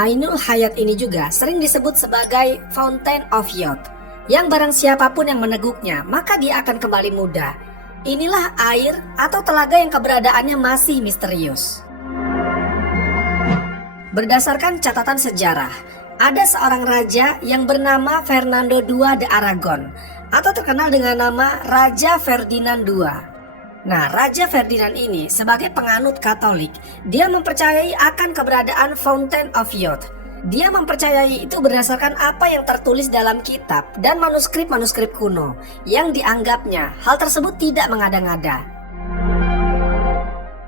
Ainul Hayat ini juga sering disebut sebagai Fountain of Youth, yang barang siapapun yang meneguknya maka dia akan kembali muda. Inilah air atau telaga yang keberadaannya masih misterius. Berdasarkan catatan sejarah, ada seorang raja yang bernama Fernando II de Aragon atau terkenal dengan nama Raja Ferdinand II. Nah, Raja Ferdinand ini sebagai penganut Katolik, dia mempercayai akan keberadaan Fountain of Youth. Dia mempercayai itu berdasarkan apa yang tertulis dalam kitab dan manuskrip-manuskrip kuno yang dianggapnya hal tersebut tidak mengada-ngada.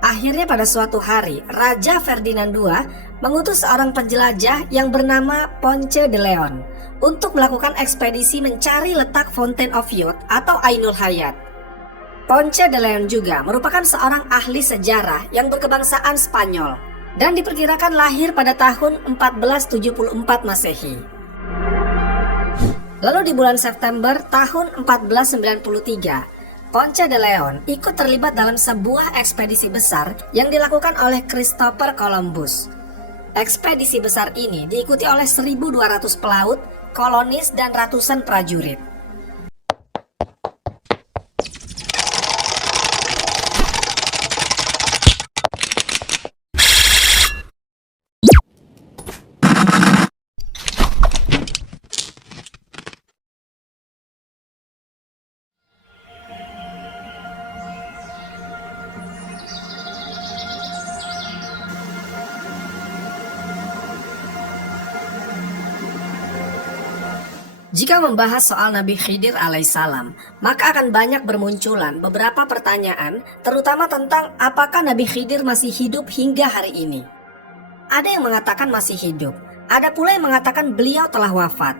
Akhirnya pada suatu hari, Raja Ferdinand II mengutus seorang penjelajah yang bernama Ponce de Leon untuk melakukan ekspedisi mencari letak Fountain of Youth atau Ainul Hayat. Ponce de Leon juga merupakan seorang ahli sejarah yang berkebangsaan Spanyol dan diperkirakan lahir pada tahun 1474 Masehi. Lalu di bulan September tahun 1493, Ponce de Leon ikut terlibat dalam sebuah ekspedisi besar yang dilakukan oleh Christopher Columbus. Ekspedisi besar ini diikuti oleh 1.200 pelaut, kolonis, dan ratusan prajurit. Jika membahas soal Nabi Khidir alaihissalam, maka akan banyak bermunculan beberapa pertanyaan, terutama tentang apakah Nabi Khidir masih hidup hingga hari ini. Ada yang mengatakan masih hidup, ada pula yang mengatakan beliau telah wafat.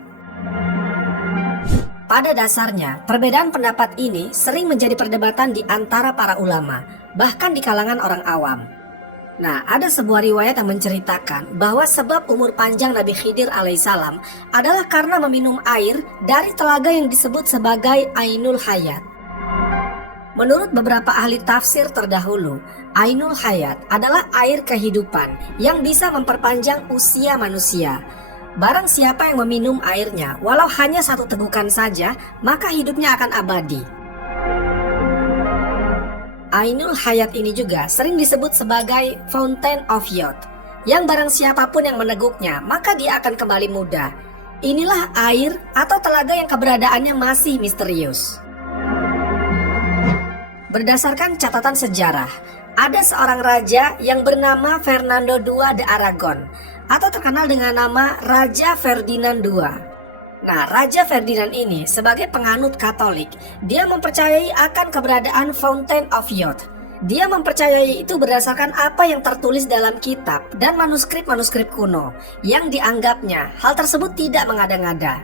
Pada dasarnya, perbedaan pendapat ini sering menjadi perdebatan di antara para ulama, bahkan di kalangan orang awam. Nah, ada sebuah riwayat yang menceritakan bahwa sebab umur panjang Nabi Khidir alaihissalam adalah karena meminum air dari telaga yang disebut sebagai Ainul Hayat. Menurut beberapa ahli tafsir terdahulu, Ainul Hayat adalah air kehidupan yang bisa memperpanjang usia manusia. Barang siapa yang meminum airnya, walau hanya satu tegukan saja, maka hidupnya akan abadi. Ainul Hayat ini juga sering disebut sebagai Fountain of Youth, yang barang siapapun yang meneguknya maka dia akan kembali muda. Inilah air atau telaga yang keberadaannya masih misterius. Berdasarkan catatan sejarah, ada seorang raja yang bernama Fernando II de Aragon atau terkenal dengan nama Raja Ferdinand II. Nah, Raja Ferdinand ini sebagai penganut Katolik, dia mempercayai akan keberadaan Fountain of Youth. Dia mempercayai itu berdasarkan apa yang tertulis dalam kitab dan manuskrip-manuskrip kuno yang dianggapnya hal tersebut tidak mengada-ngada.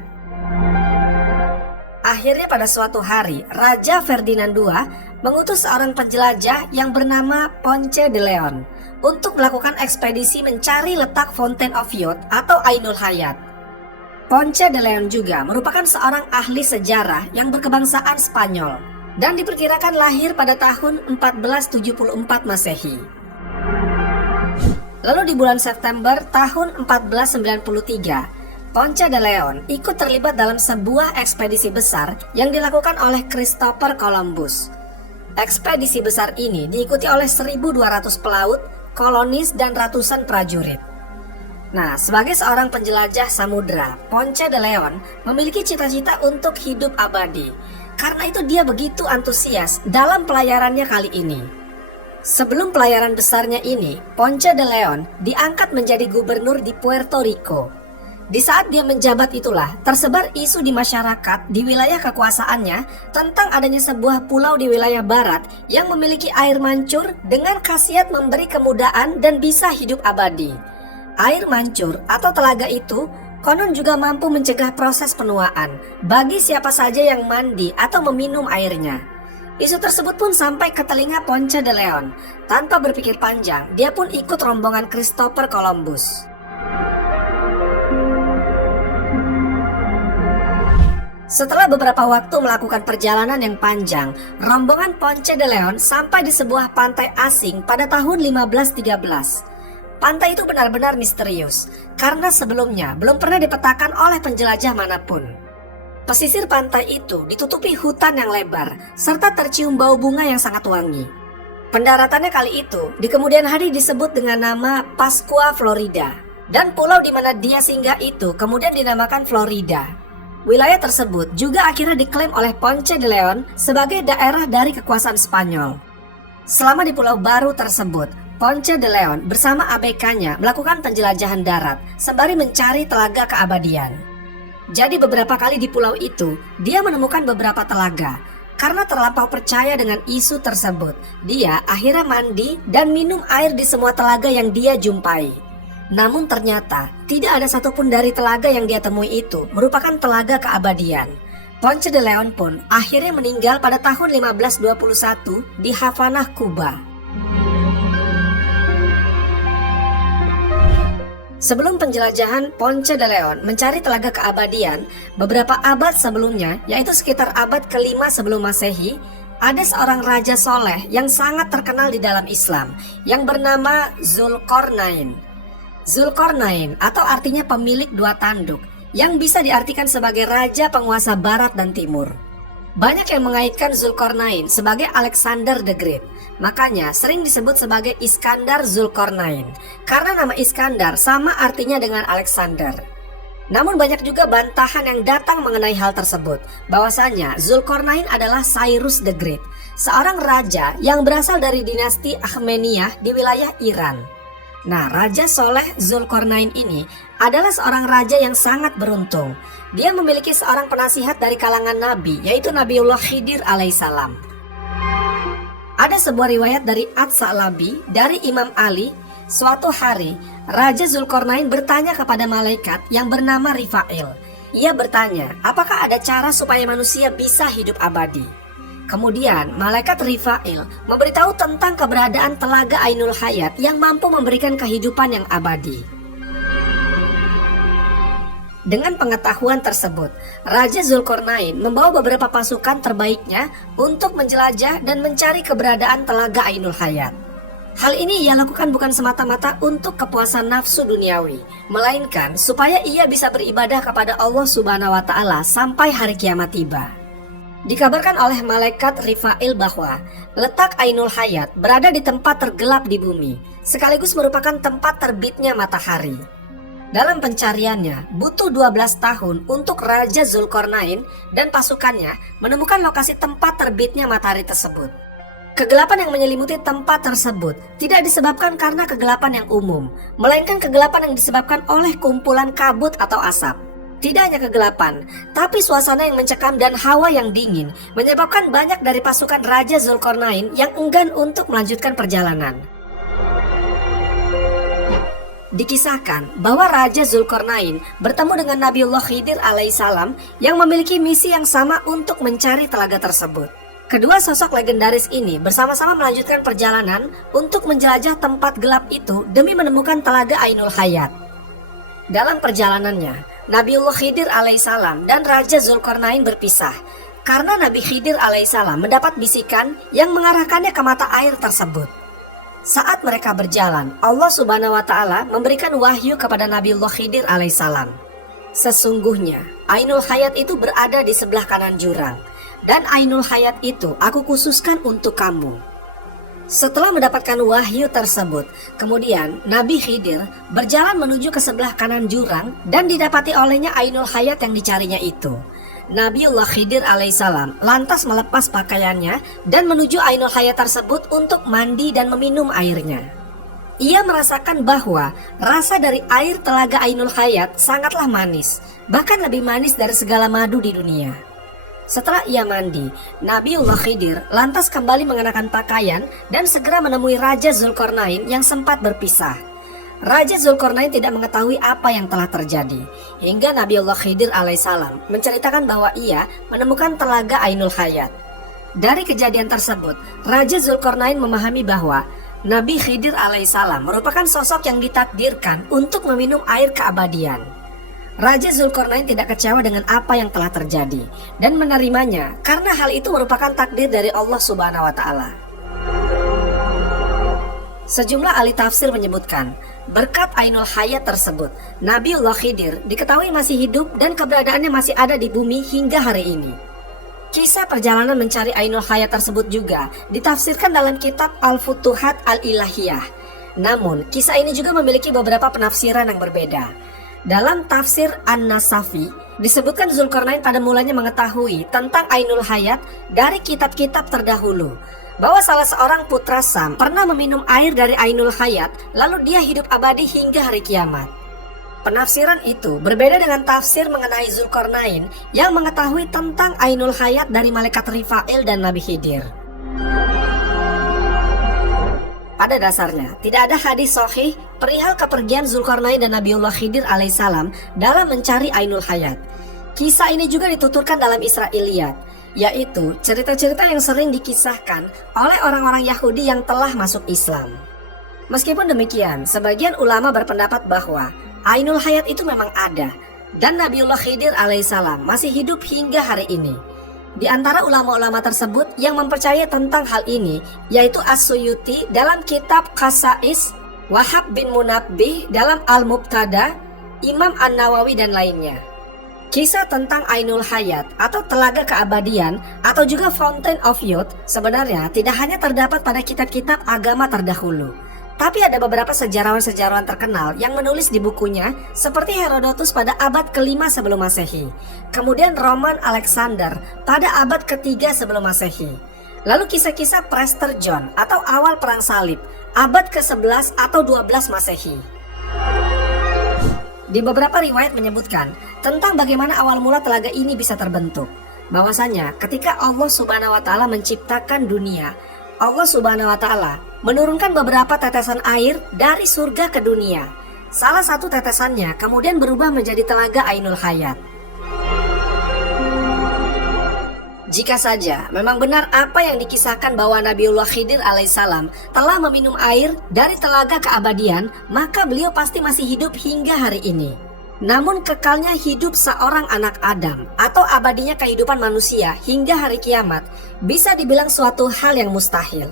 Akhirnya pada suatu hari, Raja Ferdinand II mengutus seorang penjelajah yang bernama Ponce de Leon untuk melakukan ekspedisi mencari letak Fountain of Youth atau Ainul Hayat. Ponce de Leon juga merupakan seorang ahli sejarah yang berkebangsaan Spanyol dan diperkirakan lahir pada tahun 1474 Masehi. Lalu di bulan September tahun 1493, Ponce de Leon ikut terlibat dalam sebuah ekspedisi besar yang dilakukan oleh Christopher Columbus. Ekspedisi besar ini diikuti oleh 1.200 pelaut, kolonis, dan ratusan prajurit. Nah, sebagai seorang penjelajah samudra, Ponce de Leon memiliki cita-cita untuk hidup abadi. Karena itu dia begitu antusias dalam pelayarannya kali ini. Sebelum pelayaran besarnya ini, Ponce de Leon diangkat menjadi gubernur di Puerto Rico. Di saat dia menjabat itulah, tersebar isu di masyarakat di wilayah kekuasaannya tentang adanya sebuah pulau di wilayah barat yang memiliki air mancur dengan khasiat memberi kemudahan dan bisa hidup abadi. Air mancur atau telaga itu konon juga mampu mencegah proses penuaan bagi siapa saja yang mandi atau meminum airnya. Isu tersebut pun sampai ke telinga Ponce de Leon. Tanpa berpikir panjang, dia pun ikut rombongan Christopher Columbus. Setelah beberapa waktu melakukan perjalanan yang panjang, rombongan Ponce de Leon sampai di sebuah pantai asing pada tahun 1513. Pantai itu benar-benar misterius karena sebelumnya belum pernah dipetakan oleh penjelajah manapun. Pesisir pantai itu ditutupi hutan yang lebar serta tercium bau bunga yang sangat wangi. Pendaratannya kali itu di kemudian hari disebut dengan nama Pascua Florida, dan pulau di mana dia singgah itu kemudian dinamakan Florida. Wilayah tersebut juga akhirnya diklaim oleh Ponce de Leon sebagai daerah dari kekuasaan Spanyol. Selama di pulau baru tersebut, Ponce de Leon bersama ABK-nya melakukan penjelajahan darat sembari mencari telaga keabadian. Jadi beberapa kali di pulau itu, dia menemukan beberapa telaga. Karena terlampau percaya dengan isu tersebut, dia akhirnya mandi dan minum air di semua telaga yang dia jumpai. Namun ternyata tidak ada satupun dari telaga yang dia temui itu merupakan telaga keabadian. Ponce de Leon pun akhirnya meninggal pada tahun 1521 di Havana, Kuba. Sebelum penjelajahan Ponce de Leon mencari telaga keabadian, beberapa abad sebelumnya, yaitu sekitar abad ke-5 sebelum Masehi, ada seorang raja soleh yang sangat terkenal di dalam Islam yang bernama Zulkarnain. Zulkarnain atau artinya pemilik dua tanduk, yang bisa diartikan sebagai raja penguasa barat dan timur. Banyak yang mengaitkan Zulkarnain sebagai Alexander the Great, makanya sering disebut sebagai Iskandar Zulkarnain, karena nama Iskandar sama artinya dengan Alexander. Namun banyak juga bantahan yang datang mengenai hal tersebut, bahwasanya Zulkarnain adalah Cyrus the Great, seorang raja yang berasal dari dinasti Akhmeniyah di wilayah Iran. Nah, Raja Soleh Zulkarnain ini adalah seorang raja yang sangat beruntung. Dia memiliki seorang penasihat dari kalangan nabi, yaitu Nabiullah Khidir alaihissalam. Ada sebuah riwayat dari At-Sa'labi dari Imam Ali, suatu hari Raja Zulkarnain bertanya kepada malaikat yang bernama Rifail. Ia bertanya, apakah ada cara supaya manusia bisa hidup abadi? Kemudian malaikat Rifail memberitahu tentang keberadaan telaga Ainul Hayat yang mampu memberikan kehidupan yang abadi. Dengan pengetahuan tersebut, Raja Zulkarnain membawa beberapa pasukan terbaiknya untuk menjelajah dan mencari keberadaan telaga Ainul Hayat. Hal ini ia lakukan bukan semata-mata untuk kepuasan nafsu duniawi, melainkan supaya ia bisa beribadah kepada Allah Subhanahu wa Ta'ala sampai hari kiamat tiba. Dikabarkan oleh malaikat Rifail bahwa letak Ainul Hayat berada di tempat tergelap di bumi, sekaligus merupakan tempat terbitnya matahari. Dalam pencariannya, butuh 12 tahun untuk Raja Zulkarnain dan pasukannya menemukan lokasi tempat terbitnya matahari tersebut. Kegelapan yang menyelimuti tempat tersebut tidak disebabkan karena kegelapan yang umum, melainkan kegelapan yang disebabkan oleh kumpulan kabut atau asap. Tidak hanya kegelapan, tapi suasana yang mencekam dan hawa yang dingin menyebabkan banyak dari pasukan Raja Zulkarnain yang enggan untuk melanjutkan perjalanan. Dikisahkan bahwa Raja Zulkarnain bertemu dengan Nabiullah Khidir alaihissalam yang memiliki misi yang sama untuk mencari telaga tersebut. Kedua sosok legendaris ini bersama-sama melanjutkan perjalanan untuk menjelajah tempat gelap itu demi menemukan telaga Ainul Hayat. Dalam perjalanannya, Nabiullah Khidir alaihissalam dan Raja Zulkarnain berpisah karena Nabi Khidir alaihissalam mendapat bisikan yang mengarahkannya ke mata air tersebut. Saat mereka berjalan, Allah Subhanahu wa Ta'ala memberikan wahyu kepada Nabiullah Khidir alaihissalam. Sesungguhnya Ainul Hayat itu berada di sebelah kanan jurang, dan Ainul Hayat itu aku khususkan untuk kamu. Setelah mendapatkan wahyu tersebut, kemudian Nabi Khidir berjalan menuju ke sebelah kanan jurang dan didapati olehnya Ainul Hayat yang dicarinya itu. Nabiullah Khidir alaihissalam lantas melepas pakaiannya dan menuju Ainul Hayat tersebut untuk mandi dan meminum airnya. Ia merasakan bahwa rasa dari air telaga Ainul Hayat sangatlah manis, bahkan lebih manis dari segala madu di dunia. Setelah ia mandi, Nabiullah Khidir lantas kembali mengenakan pakaian dan segera menemui Raja Zulkarnain yang sempat berpisah. Raja Zulkarnain tidak mengetahui apa yang telah terjadi, hingga Nabiullah Khidir alaihissalam menceritakan bahwa ia menemukan telaga Ainul Hayat. Dari kejadian tersebut, Raja Zulkarnain memahami bahwa Nabi Khidir alaihissalam merupakan sosok yang ditakdirkan untuk meminum air keabadian. Raja Zulkarnain tidak kecewa dengan apa yang telah terjadi dan menerimanya karena hal itu merupakan takdir dari Allah Subhanahu wa Ta'ala. Sejumlah ahli tafsir menyebutkan, berkat Ainul Hayat tersebut, Nabiullah Khidir diketahui masih hidup dan keberadaannya masih ada di bumi hingga hari ini. Kisah perjalanan mencari Ainul Hayat tersebut juga ditafsirkan dalam kitab Al-Futuhat Al-Ilahiyah. Namun, kisah ini juga memiliki beberapa penafsiran yang berbeda. Dalam tafsir An-Nasafi, disebutkan Zulkarnain pada mulanya mengetahui tentang Ainul Hayat dari kitab-kitab terdahulu, bahwa salah seorang putra Sam pernah meminum air dari Ainul Hayat, lalu dia hidup abadi hingga hari kiamat. Penafsiran itu berbeda dengan tafsir mengenai Zulkarnain yang mengetahui tentang Ainul Hayat dari malaikat Rifa'il dan Nabi Khidir. Pada dasarnya, tidak ada hadis sahih perihal kepergian Zulkarnain dan Nabiullah Khidir alaihissalam dalam mencari Ainul Hayat. Kisah ini juga dituturkan dalam Israiliyat, yaitu cerita-cerita yang sering dikisahkan oleh orang-orang Yahudi yang telah masuk Islam. Meskipun demikian, sebagian ulama berpendapat bahwa Ainul Hayat itu memang ada dan Nabiullah Khidir alaihissalam masih hidup hingga hari ini. Di antara ulama-ulama tersebut yang mempercayai tentang hal ini yaitu As-Suyuti dalam kitab Qasais, Wahab bin Munabbih dalam Al-Mubtada, Imam An-Nawawi dan lainnya. Kisah tentang Ainul Hayat atau Telaga Keabadian atau juga Fountain of Youth sebenarnya tidak hanya terdapat pada kitab-kitab agama terdahulu. Tapi ada beberapa sejarawan-sejarawan terkenal yang menulis di bukunya seperti Herodotus pada abad ke-5 sebelum Masehi. Kemudian Roman Alexander pada abad ke-3 sebelum Masehi. Lalu kisah-kisah Prester John atau awal perang salib abad ke-11 atau 12 Masehi. Di beberapa riwayat menyebutkan tentang bagaimana awal mula telaga ini bisa terbentuk. Bahwasanya ketika Allah Subhanahu wa taala menciptakan dunia, Allah Subhanahu wa taala menurunkan beberapa tetesan air dari surga ke dunia. Salah satu tetesannya kemudian berubah menjadi telaga Ainul Hayat. Jika saja memang benar apa yang dikisahkan bahwa Nabiullah Khidir alaihissalam telah meminum air dari telaga keabadian, maka beliau pasti masih hidup hingga hari ini. Namun kekalnya hidup seorang anak Adam atau abadinya kehidupan manusia hingga hari kiamat bisa dibilang suatu hal yang mustahil.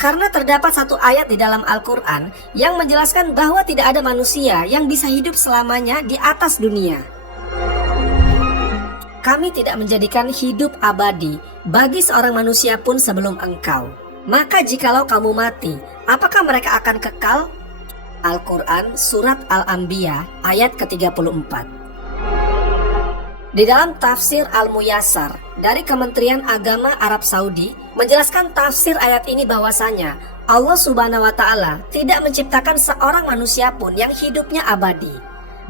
Karena terdapat satu ayat di dalam Al-Quran yang menjelaskan bahwa tidak ada manusia yang bisa hidup selamanya di atas dunia. Kami tidak menjadikan hidup abadi bagi seorang manusia pun sebelum engkau. Maka jikalau kamu mati, apakah mereka akan kekal? Al-Quran Surat Al-Anbiya ayat ke-34. Di dalam tafsir Al-Muyassar dari Kementerian Agama Arab Saudi menjelaskan tafsir ayat ini bahwasanya Allah Subhanahu wa taala tidak menciptakan seorang manusia pun yang hidupnya abadi.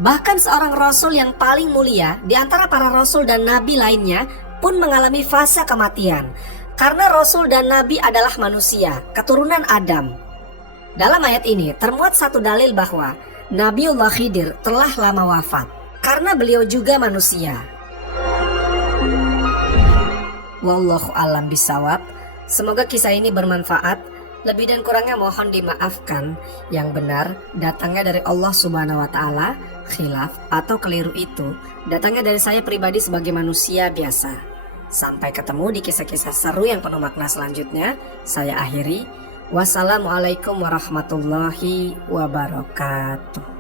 Bahkan seorang rasul yang paling mulia di antara para rasul dan nabi lainnya pun mengalami fase kematian. Karena rasul dan nabi adalah manusia, keturunan Adam. Dalam ayat ini termuat satu dalil bahwa Nabiullah Khidir telah lama wafat karena beliau juga manusia. Wallahu a'lam bishawab. Semoga kisah ini bermanfaat. Lebih dan kurangnya mohon dimaafkan. Yang benar datangnya dari Allah Subhanahu wa taala, khilaf atau keliru itu datangnya dari saya pribadi sebagai manusia biasa. Sampai ketemu di kisah-kisah seru yang penuh makna selanjutnya. Saya akhiri. Wassalamualaikum warahmatullahi wabarakatuh.